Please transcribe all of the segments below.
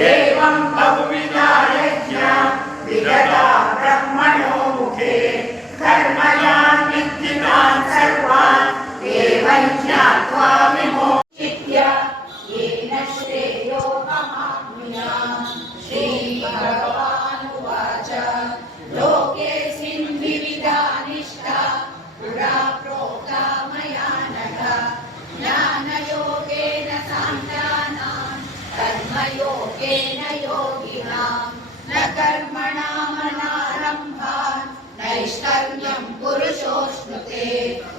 एवं बहुविधा यज्ञा विदधा ब्रह्मणो मुखे कर्मयान् विद्धितान् सर्वान् एवं ज्ञात्वा विमोक्ष्य येन श्रेयो महात्म्याम्। श्रीभगवानुवाच लोकेऽस्मिन् द्विविधा निष्ठा पुरा प्रोक्ता मया नघ ज्ञानयोगेन साङ्ख्यानां कर्मयोगेन योगिनां न कर्मणामनारम्भात् नैष्कर्म्यं पुरुषोऽश्नुते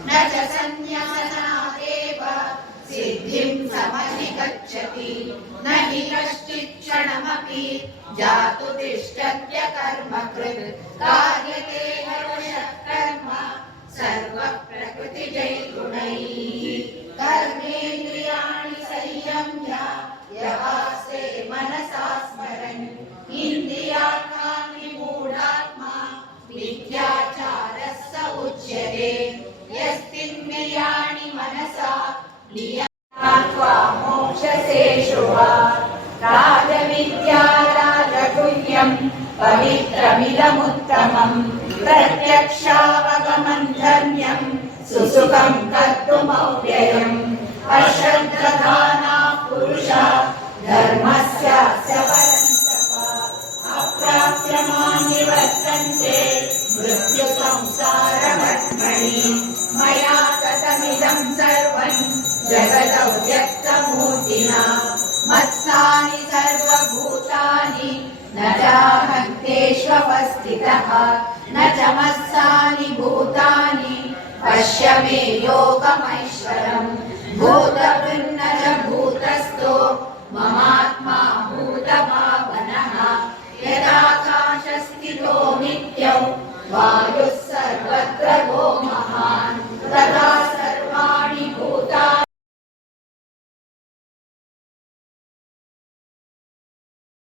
न च सन्न्यासनादेव सिद्धिं समधिगच्छति न हि कश्चित् क्षणमपि जातु तिष्ठत्य कर्मकृत् कार्यते हर्षः कर्म सर्वप्रकृतिजैर्गुणैः कर्मेन्द्रियाणि संयम्य यवास्ते मनसा स्मरन् इन्द्रियार्थान् विमूढात्मा मिथ्याचारः स उच्यते यस्त्विन्द्रियाणि मनसा नियम्य मोक्षसे शुभात् राजविद्या राजगुह्यं पवित्रमिदमुत्तमम् प्रत्यक्षावगमन् धर्म्यं सुसुखं कर्तुमव्ययम् अश्रद्धधानाः पुरुषा धर्मस्य परन्तप अप्राप्यमान् निवर्तन्ते मृत्युसंसारवर्त्मनि मया ततमिदं सर्वं जगदौ व्यक्तमूर्तिना मत्स्थानि सर्वभूतानि न चाहं तेष्वस्थितः न च मत्स्थानि भूतानि पश्य मे योगमैश्वरम् भूतभृन्न च भूतस्थो ममात्मा भूतभावनः यदाकाशस्थितो नित्यौ वायुः सर्वत्र गो महान् तदा